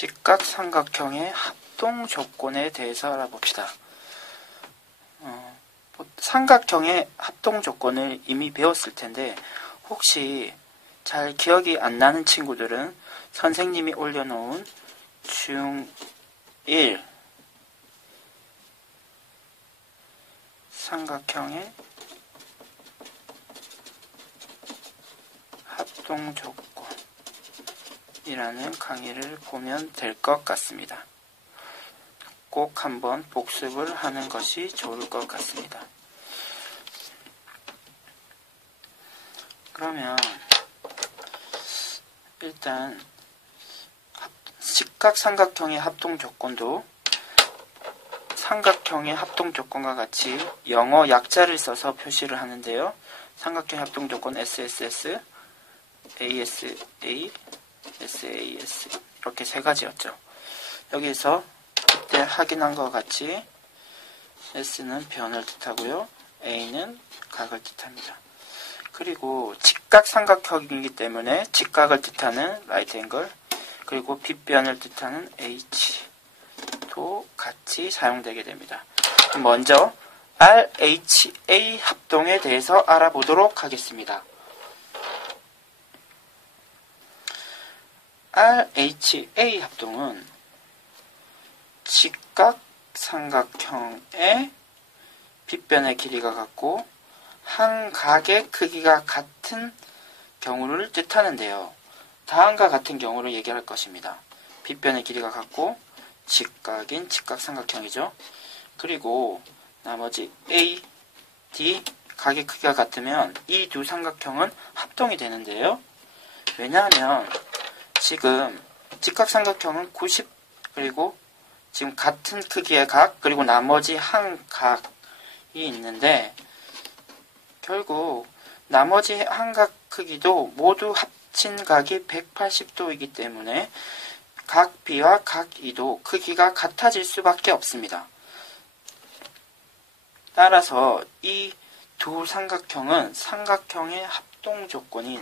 직각삼각형의 합동 조건에 대해서 알아봅시다. 삼각형의 합동 조건을 이미 배웠을 텐데 혹시 잘 기억이 안 나는 친구들은 선생님이 올려놓은 중1 삼각형의 합동 조건이라는 강의를 보면 될 것 같습니다. 꼭 한번 복습을 하는 것이 좋을 것 같습니다. 그러면 일단 직각삼각형의 합동 조건도 삼각형의 합동 조건과 같이 영어 약자를 써서 표시를 하는데요. 삼각형의 합동 조건 SSS, ASA, SAS 이렇게 세 가지였죠. 여기서 그때 확인한 것 같이 S는 변을 뜻하고요. A는 각을 뜻합니다. 그리고 직각삼각형이기 때문에 직각을 뜻하는 라이트 앵글, 그리고 빗변을 뜻하는 H도 같이 사용되게 됩니다. 먼저 RHA 합동에 대해서 알아보도록 하겠습니다. RHA 합동은 직각삼각형의 빗변의 길이가 같고 한 각의 크기가 같은 경우를 뜻하는데요. 다음과 같은 경우를 얘기할 것입니다. 빗변의 길이가 같고 직각인 직각삼각형이죠. 그리고 나머지 A, D 각의 크기가 같으면 이 두 삼각형은 합동이 되는데요. 왜냐하면 지금 직각삼각형은 90 그리고 지금 같은 크기의 각 그리고 나머지 한 각이 있는데 결국 나머지 한 각 크기도 모두 합친 각이 180도이기 때문에 각 B와 각 E도 크기가 같아질 수밖에 없습니다. 따라서 이 두 삼각형은 삼각형의 합동 조건인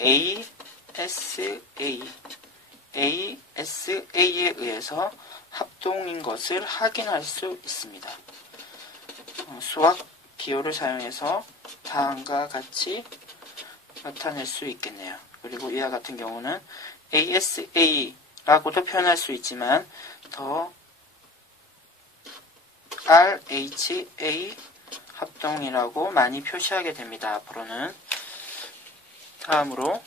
ASA에 의해서 합동인 것을 확인할 수 있습니다. 수학 기호를 사용해서 다음과 같이 나타낼 수 있겠네요. 그리고 이와 같은 경우는 ASA라고도 표현할 수 있지만 더 RHA 합동이라고 많이 표시하게 됩니다. 앞으로는. 다음으로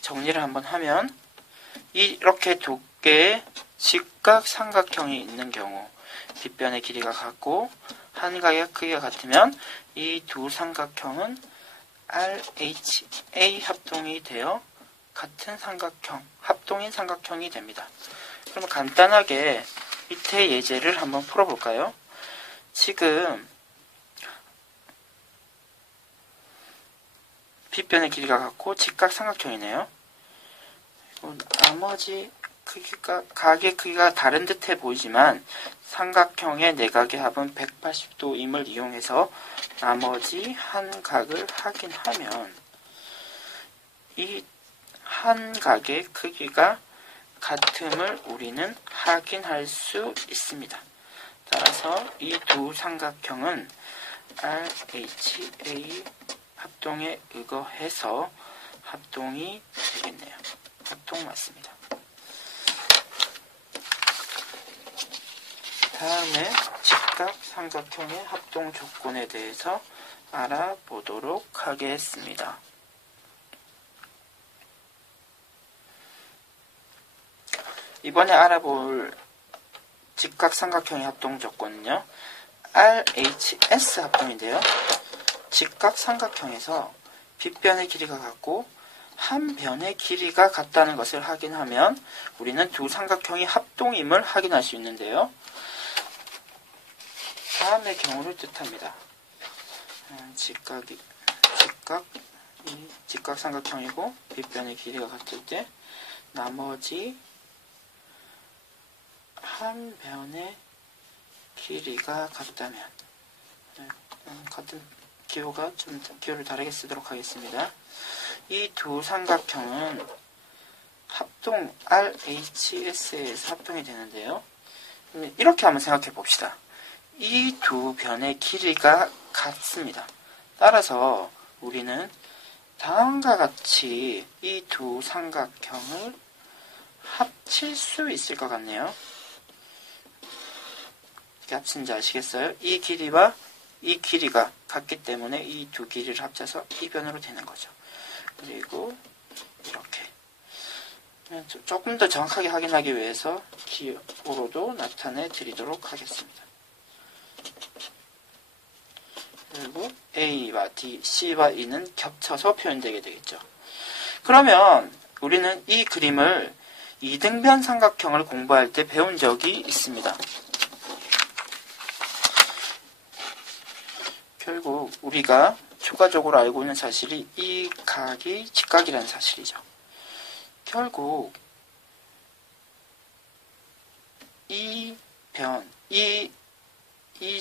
정리를 한번 하면 이렇게 두 개의 직각삼각형이 있는 경우 빗변의 길이가 같고 한 각의 크기가 같으면 이 두 삼각형은 RHA 합동이 되어 같은 삼각형, 합동인 삼각형이 됩니다. 그러면 간단하게 밑에 예제를 한번 풀어볼까요? 지금 빗변의 길이가 같고 직각삼각형이네요. 나머지 각의 크기가 다른 듯해 보이지만 삼각형의 내각의 합은 180도임을 이용해서 나머지 한 각을 확인하면 이 한 각의 크기가 같음을 우리는 확인할 수 있습니다. 따라서 이 두 삼각형은 RHA 합동에 의거해서 합동이 되겠네요. 합동 맞습니다. 다음에 직각삼각형의 합동 조건에 대해서 알아보도록 하겠습니다. 이번에 알아볼 직각삼각형의 합동 조건은요. RHS 합동인데요. 직각삼각형에서 빗변의 길이가 같고 한 변의 길이가 같다는 것을 확인하면 우리는 두 삼각형이 합동임을 확인할 수 있는데요. 다음의 경우를 뜻합니다. 직각삼각형이고 빗변의 길이가 같을 때 나머지 한 변의 길이가 같다면 같은 기호를 다르게 쓰도록 하겠습니다. 이 두 삼각형은 합동 RHS에서 합동이 되는데요. 이렇게 한번 생각해 봅시다. 이 두 변의 길이가 같습니다. 따라서 우리는 다음과 같이 이 두 삼각형을 합칠 수 있을 것 같네요. 이렇게 합친지 아시겠어요? 이 길이와 이 길이가 같기 때문에 이 두 길이를 합쳐서 이 변으로 되는 거죠. 그리고 이렇게 조금 더 정확하게 확인하기 위해서 기호로도 나타내 드리도록 하겠습니다. 그리고 A와 D, C와 E는 겹쳐서 표현되게 되겠죠. 그러면 우리는 이 그림을 이등변 삼각형을 공부할 때 배운 적이 있습니다. 결국 우리가 추가적으로 알고 있는 사실이 이 각이 직각이라는 사실이죠. 결국 이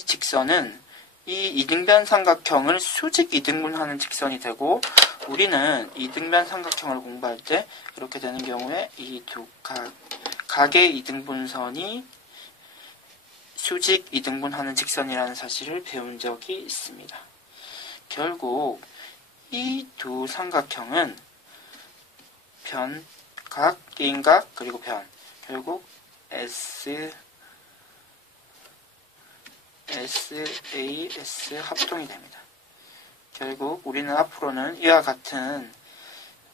직선은 이 이등변 삼각형을 수직 이등분하는 직선이 되고, 우리는 이등변 삼각형을 공부할 때 이렇게 되는 경우에 이 두 각의 이등분선이 수직 이등분하는 직선이라는 사실을 배운 적이 있습니다. 결국 이 두 삼각형은 각, 인각, 그리고 변, 결국 SAS 합동이 됩니다. 결국 우리는 앞으로는 이와 같은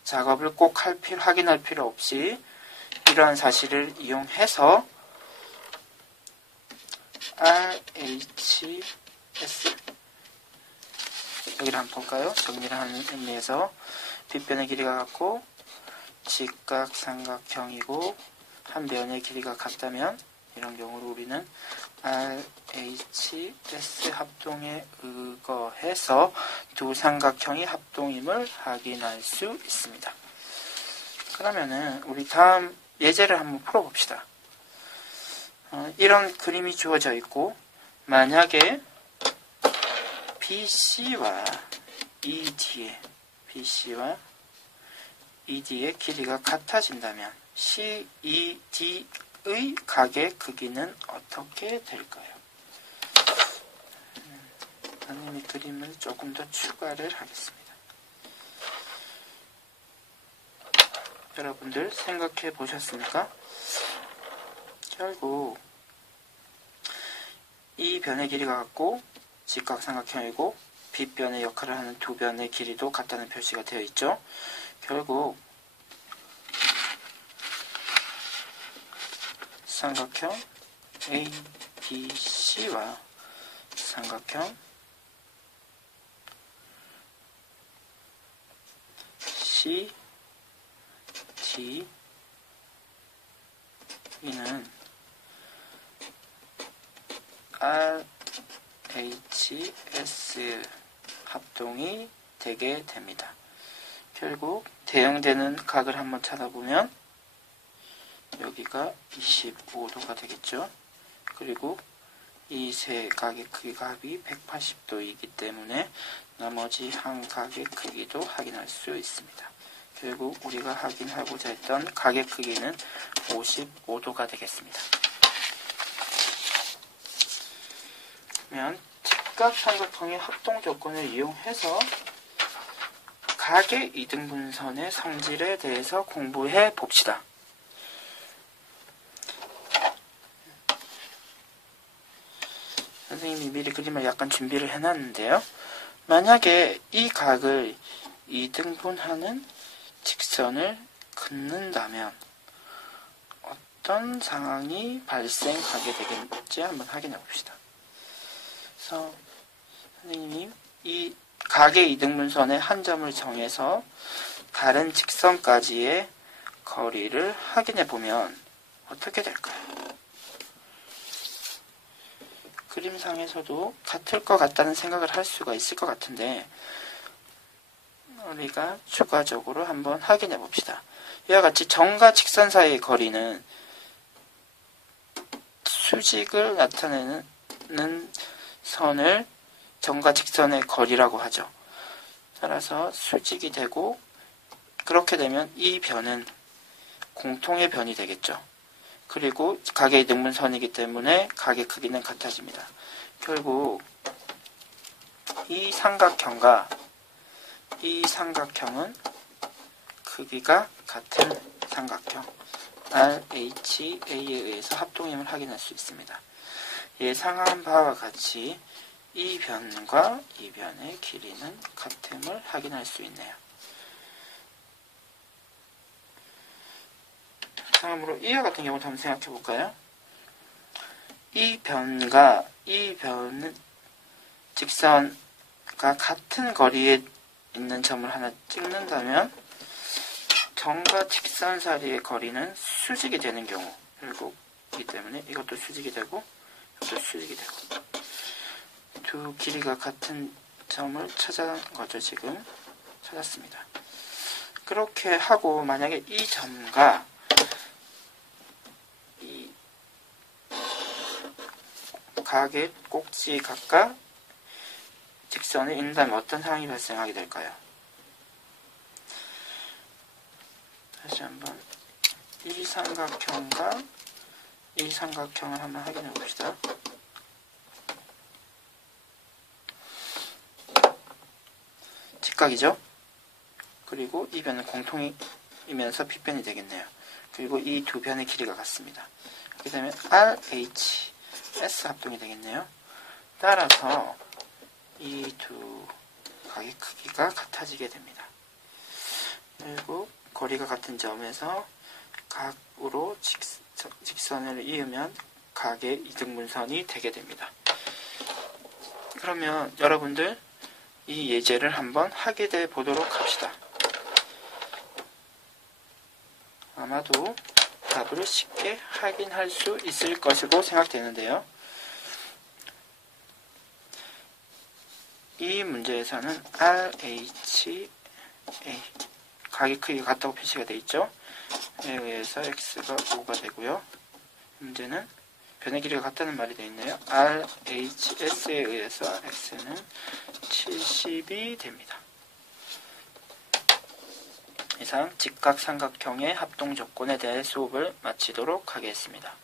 작업을 꼭 확인할 필요 없이 이러한 사실을 이용해서 RHS, 여기를 한번 볼까요? 정리를 하는 의미에서 빗변의 길이가 같고 직각 삼각형이고 한 변의 길이가 같다면 이런 경우로 우리는 RHS 합동에 의거해서 두 삼각형이 합동임을 확인할 수 있습니다. 그러면은 우리 다음 예제를 한번 풀어봅시다. 이런 그림이 주어져 있고, 만약에 BC와 ED의 길이가 같아진다면 CED의 각의 크기는 어떻게 될까요? 선생님이 그림을 조금 더 추가를 하겠습니다. 여러분들 생각해 보셨습니까? 결국 이 변의 길이가 같고 직각삼각형이고 빗변의 역할을 하는 두 변의 길이도 같다는 표시가 되어 있죠. 결국 삼각형 ABC와 삼각형 CD는 RHS 합동이 되게 됩니다. 결국 대응되는 각을 한번 찾아보면 여기가 25도가 되겠죠. 그리고 이 세 각의 크기가 합이 180도이기 때문에 나머지 한 각의 크기도 확인할 수 있습니다. 결국 우리가 확인하고자 했던 각의 크기는 55도가 되겠습니다. 그러면 직각삼각형의 합동 조건을 이용해서 각의 이등분선의 성질에 대해서 공부해 봅시다. 선생님이 미리 그림을 약간 준비를 해놨는데요. 만약에 이 각을 이등분하는 직선을 긋는다면 어떤 상황이 발생하게 되겠는지 한번 확인해 봅시다. 그래서 선생님이 이 각의 이등분선의 한 점을 정해서 다른 직선까지의 거리를 확인해 보면 어떻게 될까요? 그림상에서도 같을 것 같다는 생각을 할 수가 있을 것 같은데, 우리가 추가적으로 한번 확인해 봅시다. 이와 같이 점과 직선 사이의 거리는 수직을 나타내는 선을 점과 직선의 거리라고 하죠. 따라서 수직이 되고, 그렇게 되면 이 변은 공통의 변이 되겠죠. 그리고 각의 이등분선이기 때문에 각의 크기는 같아집니다. 결국 이 삼각형과 이 삼각형은 크기가 같은 삼각형 RHA에 의해서 합동임을 확인할 수 있습니다. 예상한 바와 같이 이 변과 이 변의 길이는 같음을 확인할 수 있네요. 다음으로 이와 같은 경우도 한번 생각해 볼까요? 이 변과 이 변은 직선과 같은 거리에 있는 점을 하나 찍는다면 점과 직선 사이의 거리는 수직이 되는 경우 이기 때문에 이것도 수직이 되고 이것도 수직이 되고 두 길이가 같은 점을 찾은 거죠. 지금 찾았습니다. 그렇게 하고 만약에 이 점과 이 각의 꼭지 각과 직선을 잇는다면 어떤 상황이 발생하게 될까요? 다시 한번 이 삼각형과 이 삼각형을 한번 확인해 봅시다. 직각이죠? 그리고 이 변은 공통이면서 빗변이 되겠네요. 그리고 이 두 변의 길이가 같습니다. 그렇게 되면 RHS 합동이 되겠네요. 따라서 이 두 각의 크기가 같아지게 됩니다. 그리고 거리가 같은 점에서 각으로 직선을 이으면 각의 이등분선이 되게 됩니다. 그러면 여러분들 이 예제를 한번 확인해 보도록 합시다. 아마도 답을 쉽게 확인할 수 있을 것이고 생각되는데요. 이 문제에서는 RHA 각의 크기가 같다고 표시가 되어 있죠. 에 의해서 x가 5가 되고요. 문제는 변의 길이가 같다는 말이 되어 있네요. RHS에 의해서 x는 70이 됩니다. 이상 직각삼각형의 합동 조건에 대해 수업을 마치도록 하겠습니다.